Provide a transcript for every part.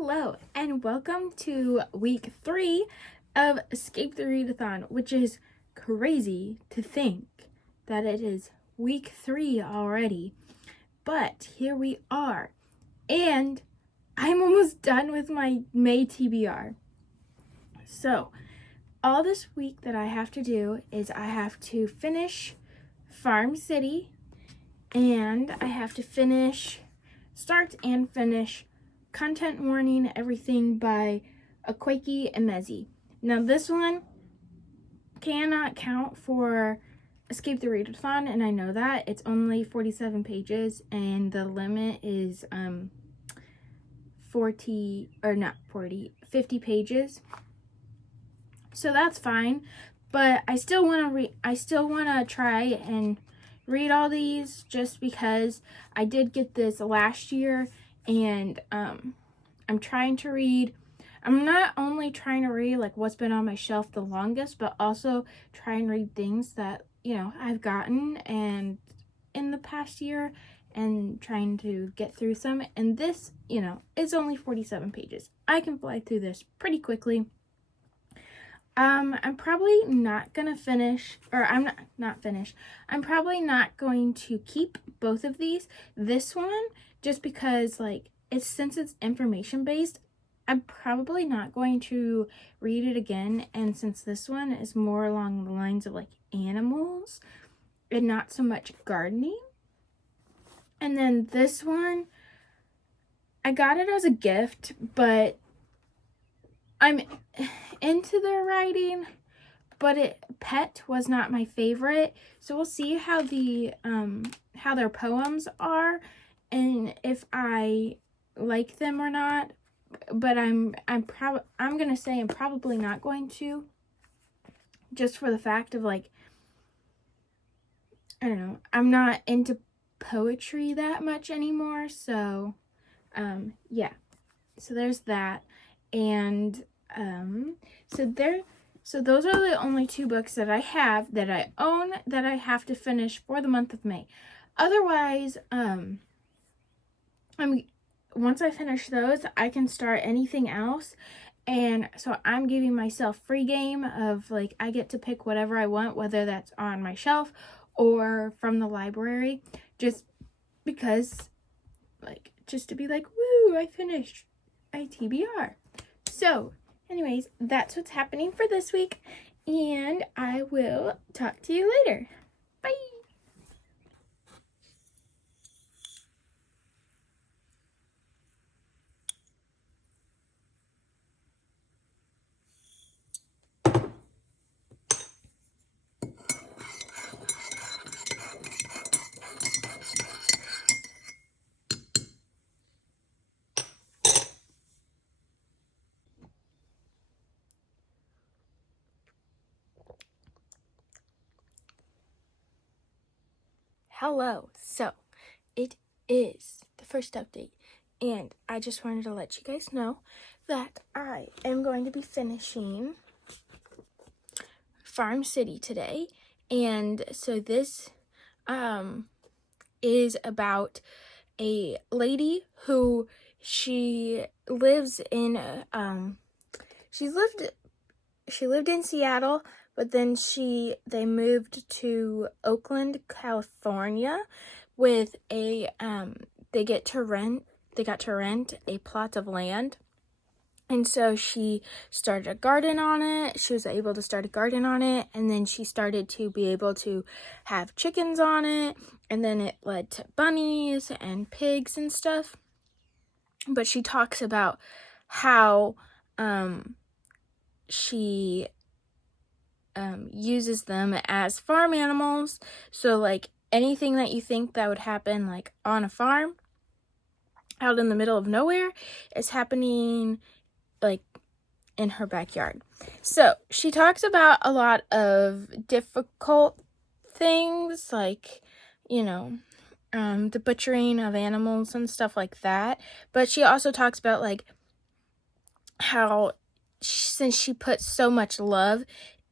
Hello and welcome to week 3 of Escape the Readathon, which is crazy to think that it is week 3 already. But here we are, and I'm almost done with my May TBR. So all this week that I have to do is I have to finish Farm City, and I have to start and finish Content Warning Everything by Akwaeke Emezi. Now this one cannot count for Escape the Readathon, and I know that. It's only 47 pages and the limit is 50 pages. So that's fine, but I still want to try and read all these just because I did get this last year. And I'm trying to read. I'm not only trying to read like what's been on my shelf the longest, but also try and read things that, I've gotten and in the past year, and trying to get through some. And this, is only 47 pages. I can fly through this pretty quickly. I'm probably not gonna finish, or I'm probably not going to keep both of these. This one, just because since it's information based, I'm probably not going to read it again. And since this one is more along the lines of animals and not so much gardening. And then this one, I got it as a gift, but I'm into their writing, but Pet was not my favorite. So we'll see how how their poems are and if I like them or not. But I'm gonna say I'm probably not going to, just for the fact of I don't know, I'm not into poetry that much anymore. So yeah, so there's that. And so those are the only 2 books that I have, that I own, that I have to finish for the month of May. Otherwise, once I finish those, I can start anything else. And so I'm giving myself free game of I get to pick whatever I want, whether that's on my shelf or from the library, just because just to be woo, I finished ITBR. So anyways, that's what's happening for this week, and I will talk to you later. Bye. Hello, so it is the first update, and I just wanted to let you guys know that I am going to be finishing Farm City today. And so this is about a lady who she lived in Seattle, but then they moved to Oakland, California with they got to rent a plot of land. And so she started a garden on it. She was able to start a garden on it, and then she started to be able to have chickens on it, and then it led to bunnies and pigs and stuff. But she talks about how she uses them as farm animals. So anything that you think that would happen on a farm out in the middle of nowhere is happening in her backyard. So she talks about a lot of difficult things, the butchering of animals and stuff like that. But she also talks about how since she puts so much love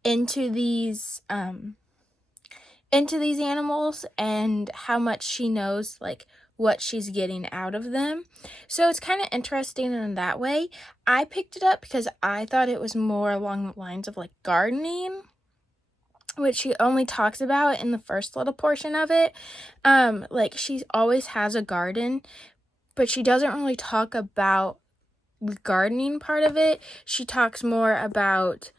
into these animals, and how much she knows what she's getting out of them. So it's kind of interesting in that way. I picked it up because I thought it was more along the lines of like gardening, which she only talks about in the first little portion of it. Like she always has a garden, but she doesn't really talk about the gardening part of it. She talks more about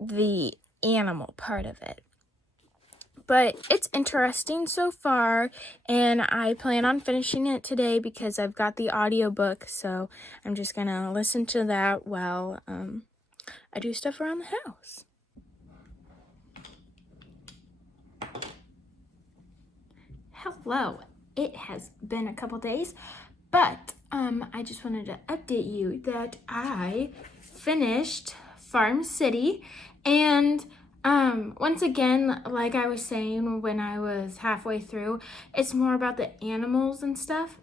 the animal part of it. But it's interesting so far, and I plan on finishing it today because I've got the audiobook, so I'm just gonna listen to that while I do stuff around the house. Hello, it has been a couple days, but I just wanted to update you that I finished Farm City, and once again, like I was saying when I was halfway through, it's more about the animals and stuff.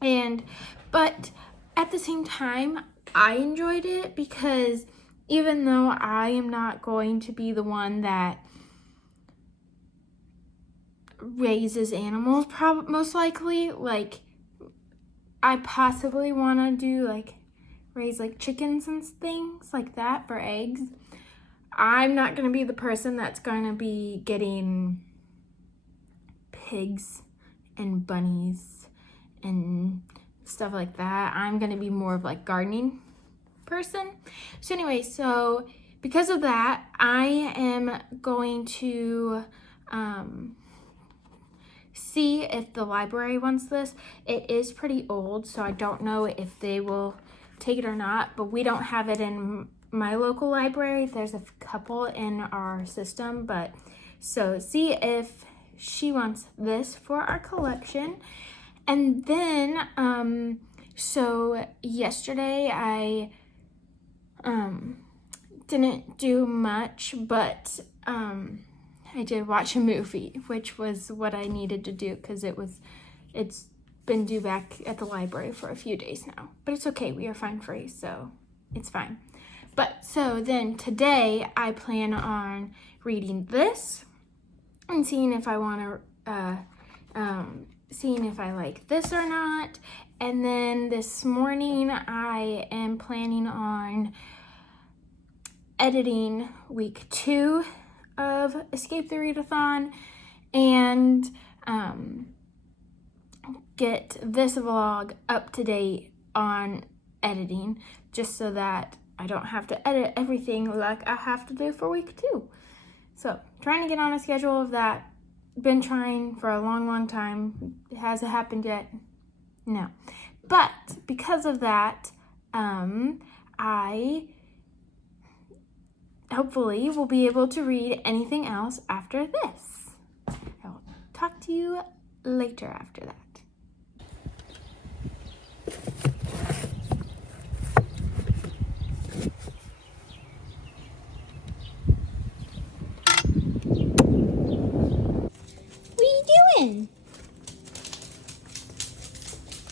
But at the same time, I enjoyed it because even though I am not going to be the one that raises animals, most likely, like, I possibly want to do, like, raise, like, chickens and things like that for eggs. I'm not going to be the person that's going to be getting pigs and bunnies and stuff like that. I'm going to be more of like gardening person. So anyway, so because of that, I am going to see if the library wants this. It is pretty old, so I don't know if they will take it or not, but we don't have it in my local library. There's a couple in our system, but so see if she wants this for our collection. And then so yesterday I didn't do much, but I did watch a movie, which was what I needed to do because it's been due back at the library for a few days now, but it's okay, we are fine free, so it's fine. But so then today I plan on reading this and seeing if I want to, seeing if I like this or not. And then this morning I am planning on editing week 2 of Escape the Readathon and get this vlog up to date on editing, just so that I don't have to edit everything like I have to do for week 2. So, trying to get on a schedule of that. Been trying for a long time. It hasn't happened yet. No. But because of that, I hopefully will be able to read anything else after this. I will talk to you later after that.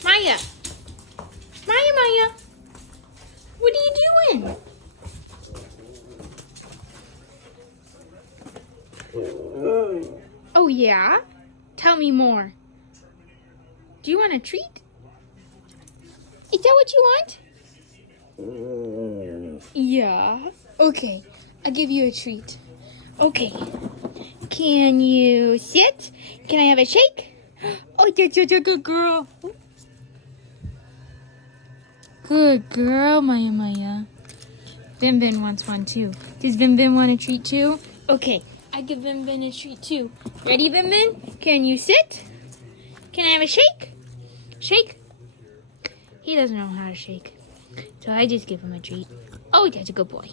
Maya! Maya! What are you doing? Oh yeah? Tell me more. Do you want a treat? Is that what you want? Yeah. Okay, I'll give you a treat. Okay. Can you sit? Can I have a shake? Oh, that's such a good girl. Good girl, Maya. Vin wants one too. Does Vin want a treat too? Okay, I give Vin a treat too. Ready, Vin? Can you sit? Can I have a shake? Shake? He doesn't know how to shake, so I just give him a treat. Oh, that's a good boy.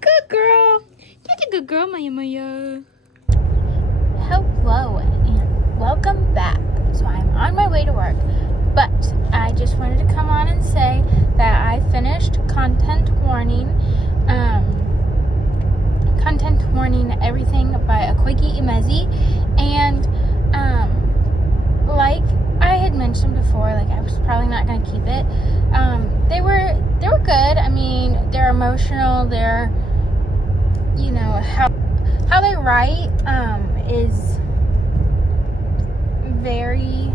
Good girl. That's a good girl, Maya. Hello, and welcome back. So I'm on my way to work, but I just wanted to come on and say that I finished content warning everything by Akwegi Imezi, and like I had mentioned before, like I was probably not going to keep it. They were good. I mean, they're emotional. They're, you know, how they write is very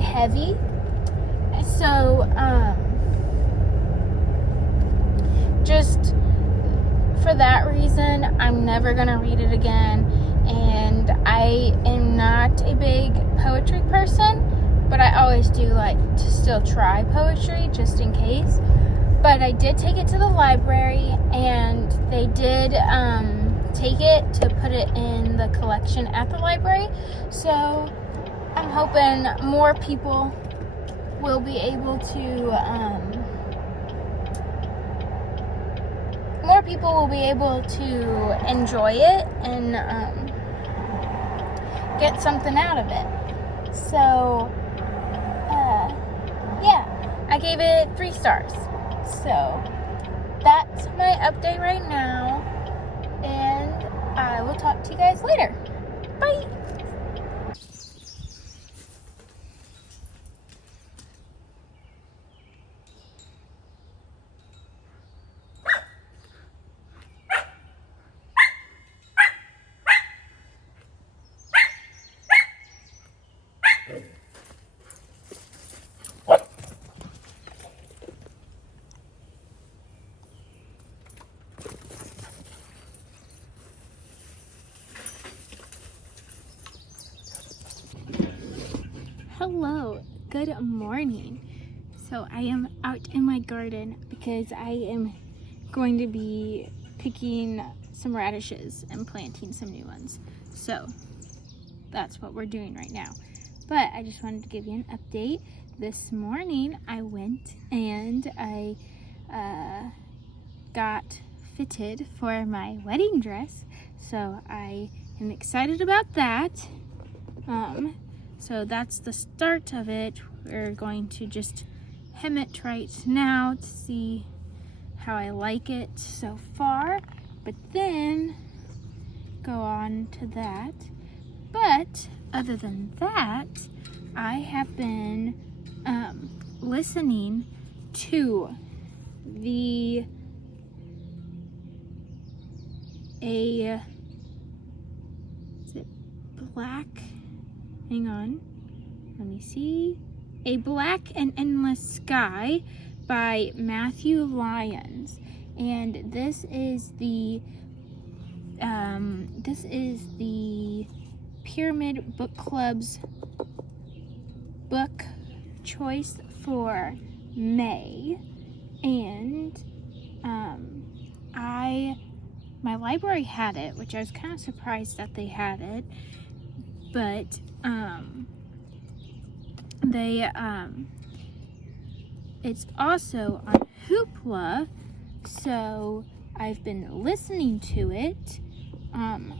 heavy. So, just for that reason, I'm never gonna read it again. And I am not a big poetry person, but I always do like to still try poetry just in case. But I did take it to the library, and they did take it to put it in the collection at the library. So I'm hoping more people will be able to enjoy it and get something out of it. So yeah, I gave it 3 stars. So that's my update right now, and I will talk to you guys later. Bye. Hello, good morning. So I am out in my garden because I am going to be picking some radishes and planting some new ones. So that's what we're doing right now. But I just wanted to give you an update. This morning I went and I got fitted for my wedding dress. So I am excited about that. So that's the start of it. We're going to just hem it right now to see how I like it so far, but then go on to that. But other than that, I have been listening to hang on, let me see. A Black and Endless Sky by Matthew Lyons. And this is the Pyramid Book Club's book choice for May. And my library had it, which I was kind of surprised that they had it. But it's also on Hoopla, so I've been listening to it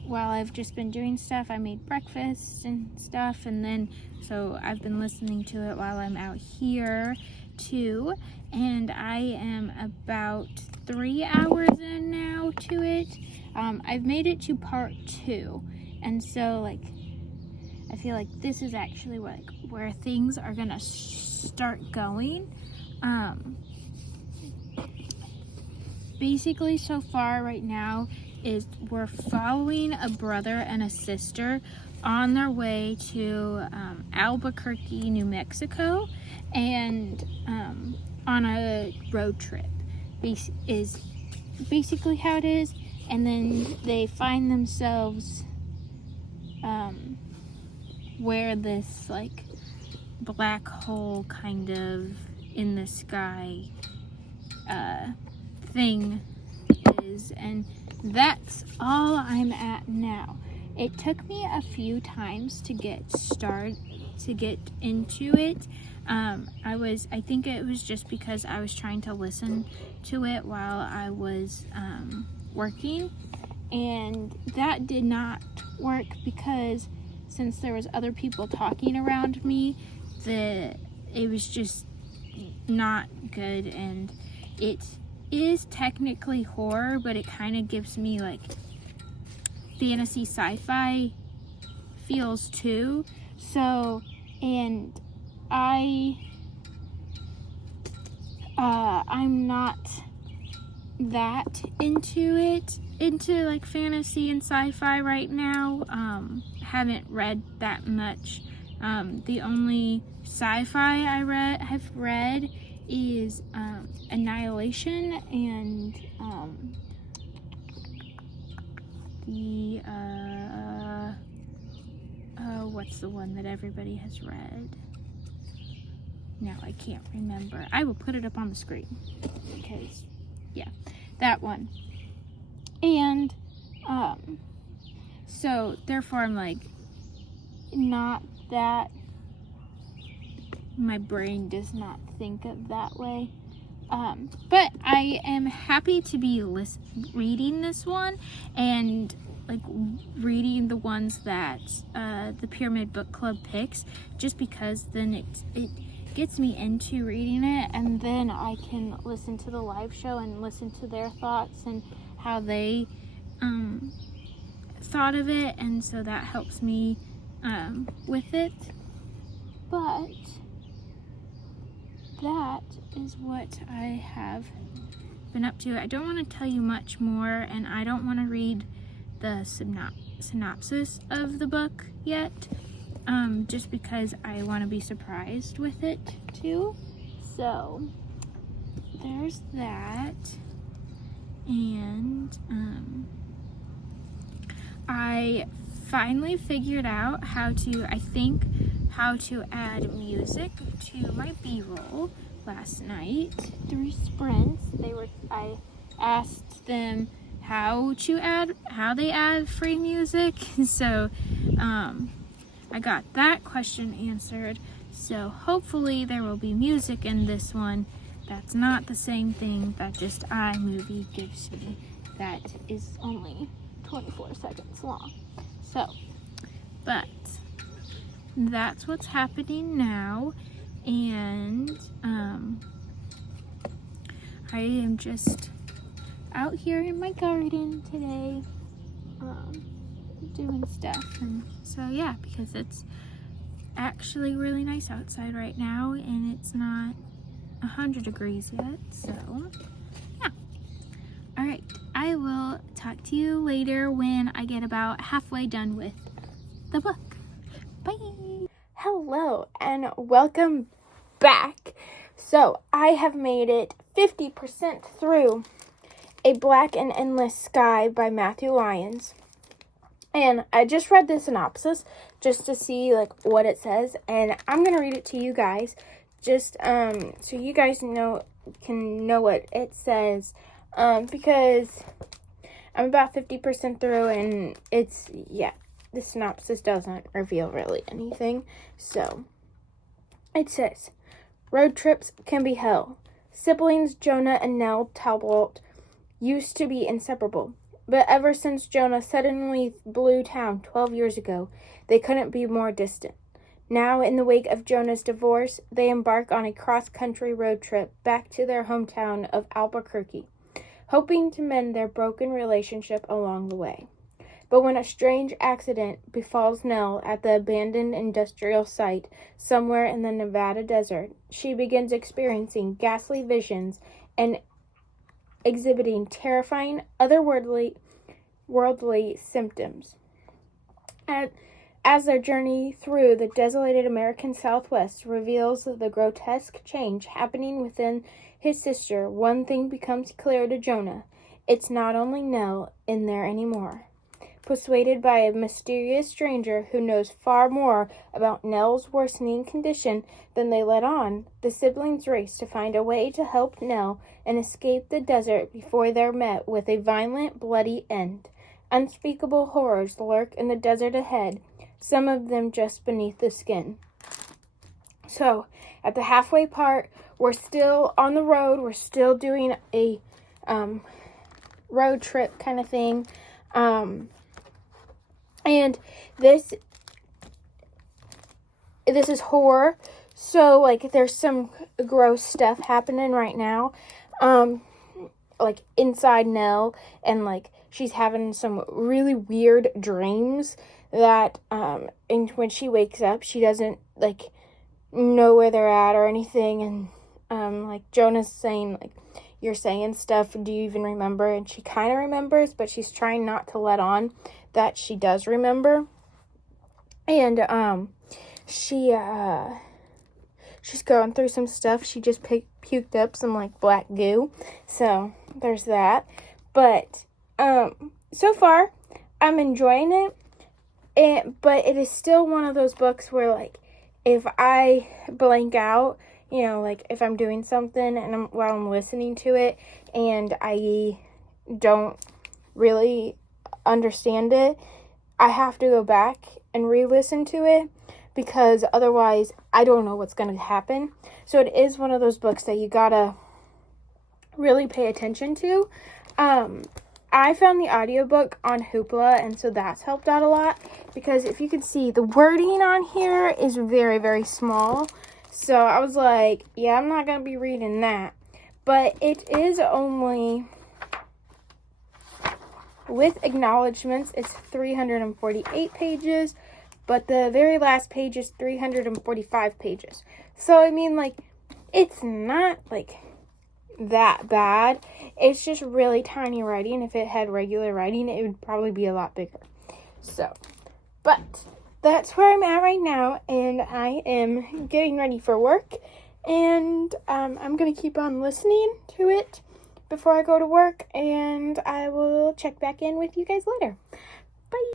while I've just been doing stuff. I made breakfast and stuff, and then so I've been listening to it while I'm out here too, and I am about 3 hours in now to it. I've made it to part 2, and so like I feel like this is actually where things are gonna start going. Basically so far right now is we're following a brother and a sister on their way to Albuquerque, New Mexico, and on a road trip is basically how it is. And then they find themselves where this like black hole kind of in the sky thing is, and that's all I'm at now. It took me a few times to get into it. I think it was just because I was trying to listen to it while I was working, and that did not work because since there was other people talking around me, it was just not good. And it is technically horror, but it kind of gives me like fantasy sci-fi feels too. So, and I'm not that into it. into like fantasy and sci-fi right now. Haven't read that much. The only sci-fi have read is Annihilation and the what's the one that everybody has read? Now I can't remember. I will put it up on the screen because yeah, that one. And so therefore I'm like, not that, my brain does not think of that way. But I am happy to be reading this one and like reading the ones that the Pyramid Book Club picks, just because then it gets me into reading it, and then I can listen to the live show and listen to their thoughts and how they thought of it, and so that helps me with it. But that is what I have been up to. I don't want to tell you much more, and I don't want to read the synopsis of the book yet, just because I want to be surprised with it too. So there's that. And I finally figured out how to add music to my B-roll last night through Sprints. I asked them how they add free music, so I got that question answered. So hopefully there will be music in this one that's not the same thing that just iMovie gives me, that is only 24 seconds long. So, but that's what's happening now, and I am just out here in my garden today, doing stuff. And so yeah, because it's actually really nice outside right now and it's not 100 degrees yet, so yeah. All right, I will talk to you later when I get about halfway done with the book. Bye. Hello and welcome back. So I have made it 50% through A Black and Endless Sky by Matthew Lyons. And I just read the synopsis just to see like what it says, and I'm going to read it to you guys just so you guys can know what it says, because I'm about 50% through, and the synopsis doesn't reveal really anything. So it says, road trips can be hell. Siblings Jonah and Nell Talbot used to be inseparable, but ever since Jonah suddenly blew town 12 years ago, they couldn't be more distant. Now, in the wake of Jonah's divorce, they embark on a cross-country road trip back to their hometown of Albuquerque, hoping to mend their broken relationship along the way. But when a strange accident befalls Nell at the abandoned industrial site somewhere in the Nevada desert, she begins experiencing ghastly visions and exhibiting terrifying, otherworldly symptoms. As their journey through the desolated American Southwest reveals the grotesque change happening within his sister, one thing becomes clear to Jonah. It's not only Nell in there anymore. Persuaded by a mysterious stranger who knows far more about Nell's worsening condition than they let on, the siblings race to find a way to help Nell and escape the desert before they're met with a violent, bloody end. Unspeakable horrors lurk in the desert ahead, some of them just beneath the skin. So, at the halfway part, we're still on the road. We're still doing a road trip kind of thing. And this is horror. So, like, there's some gross stuff happening right now. Like, inside Nell, and, like, she's having some really weird dreams that, and when she wakes up, she doesn't, like, know where they're at or anything, and, like, Jonah's saying, like, you're saying stuff, do you even remember? And she kind of remembers, but she's trying not to let on that she does remember. And she's going through some stuff. She just puked up some like black goo, so there's that. But so far I'm enjoying it, but it is still one of those books where, like, if I blank out, you know, like if I'm doing something and while I'm listening to it and I don't really understand it, I have to go back and re-listen to it, because otherwise I don't know what's going to happen. So it is one of those books that you gotta really pay attention to. I found the audiobook on Hoopla, and so that's helped out a lot, because if you can see, the wording on here is very, very small. So I was like, yeah, I'm not going to be reading that. But it is only, with acknowledgments, it's 348 pages, but the very last page is 345 pages. So, I mean, like, it's not, like, that bad. It's just really tiny writing. If it had regular writing, it would probably be a lot bigger. So, but that's where I'm at right now, and I am getting ready for work, and I'm going to keep on listening to it before I go to work, and I will check back in with you guys later. Bye!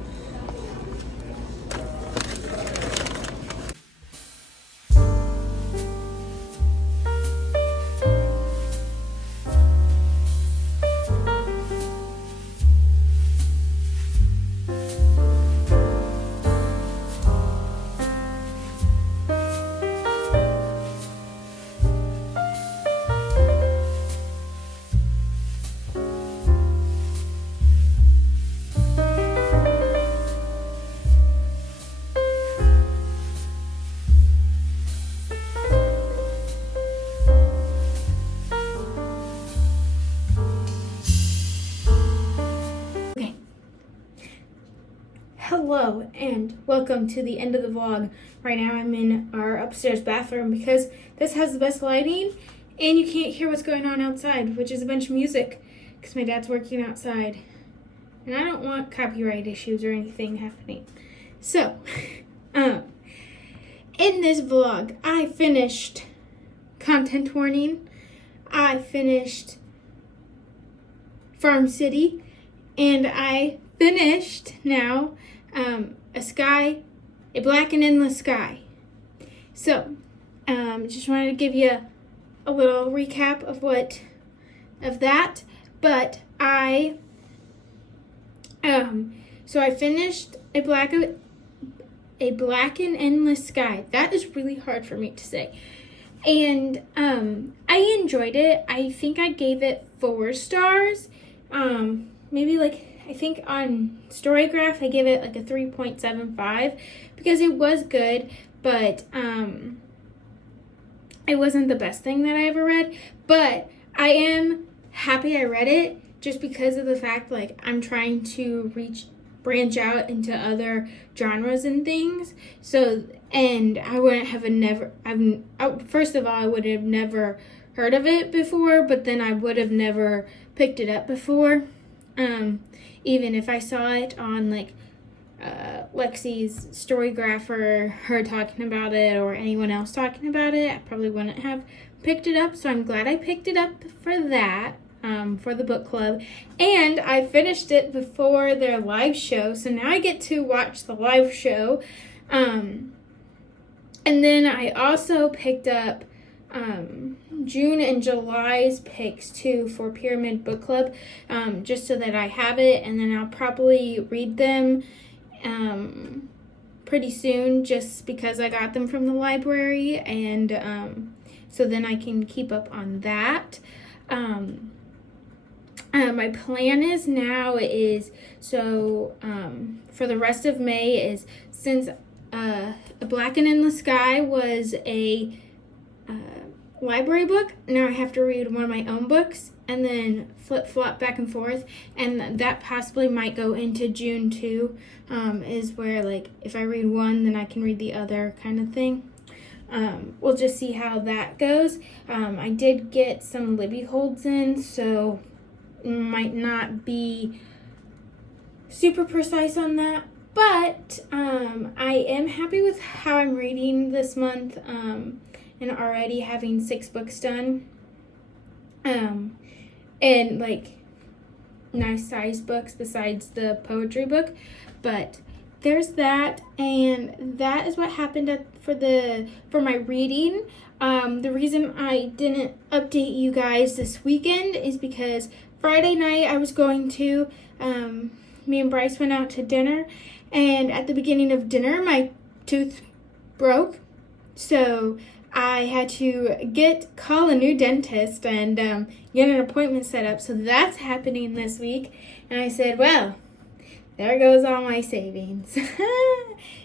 Hello and welcome to the end of the vlog. Right now I'm in our upstairs bathroom because this has the best lighting and you can't hear what's going on outside, which is a bunch of music because my dad's working outside and I don't want copyright issues or anything happening. So, in this vlog, I finished Content Warning, I finished Farm City, and I finished now A Black and Endless Sky. So, just wanted to give you a little recap of that. But I finished A Black and Endless Sky. That is really hard for me to say. And I enjoyed it. I think I gave it 4 stars. Maybe like, I think on Storygraph I gave it like a 3.75 because it was good, but it wasn't the best thing that I ever read. But I am happy I read it just because of the fact, like, I'm trying to branch out into other genres and things. So, and I wouldn't have first of all, I would have never heard of it before, but then I would have never picked it up before. Even if I saw it on like Lexie's Storygraph or her talking about it or anyone else talking about it, I probably wouldn't have picked it up. So I'm glad I picked it up for that, for the book club. And I finished it before their live show, so now I get to watch the live show. And then I also picked up June and July's picks too for Pyramid Book Club, just so that I have it, and then I'll probably read them pretty soon just because I got them from the library, and so then I can keep up on that. My plan is now for the rest of May is, since A Black and Endless Sky was a library book, now I have to read one of my own books and then flip-flop back and forth, and that possibly might go into June too, is where, like, if I read one then I can read the other kind of thing. we'll just see how that goes. I did get some Libby holds in, so might not be super precise on that, but I am happy with how I'm reading this month, and already having 6 books done, and like nice size books besides the poetry book. But there's that, and that is what happened for my reading. The reason I didn't update you guys this weekend is because Friday night I was going to, me and Bryce went out to dinner, and at the beginning of dinner my tooth broke, so I had to call a new dentist and get an appointment set up. So that's happening this week, and I said, well, there goes all my savings.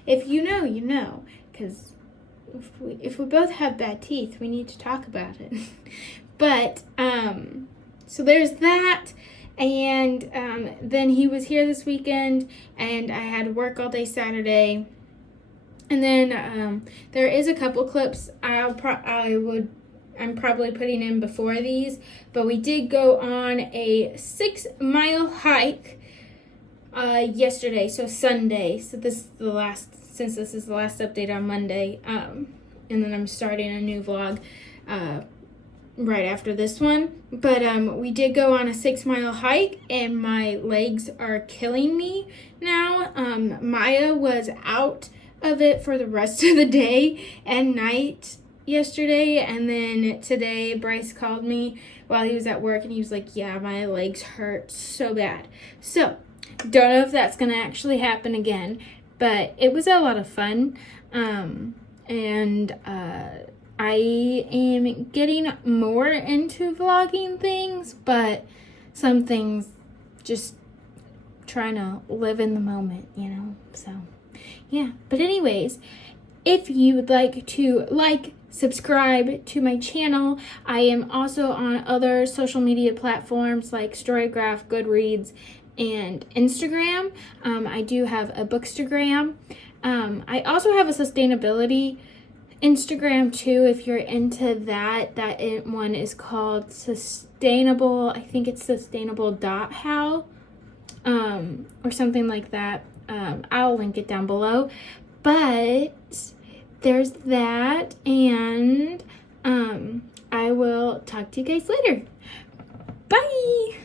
If you know, you know, because if we both have bad teeth, we need to talk about it. But so there's that, and then he was here this weekend, and I had to work all day Saturday. And then there is a couple clips I'm probably putting in before these, but we did go on a 6-mile hike yesterday, so Sunday. So this is since this is the last update on Monday, and then I'm starting a new vlog right after this one. But we did go on a 6-mile hike, and my legs are killing me now. Maya was out of it for the rest of the day and night yesterday, and then today Bryce called me while he was at work, and he was like, yeah, my legs hurt so bad. So don't know if that's gonna actually happen again, but it was a lot of fun, and I am getting more into vlogging things, but some things just trying to live in the moment, you know. So yeah, but anyways, if you would like to subscribe to my channel, I am also on other social media platforms like Storygraph, Goodreads, and Instagram. I do have a Bookstagram. I also have a sustainability Instagram too, if you're into that. That one is called Sustainable, I think it's sustainable.how, or something like that. I'll link it down below. But there's that, and I will talk to you guys later. Bye!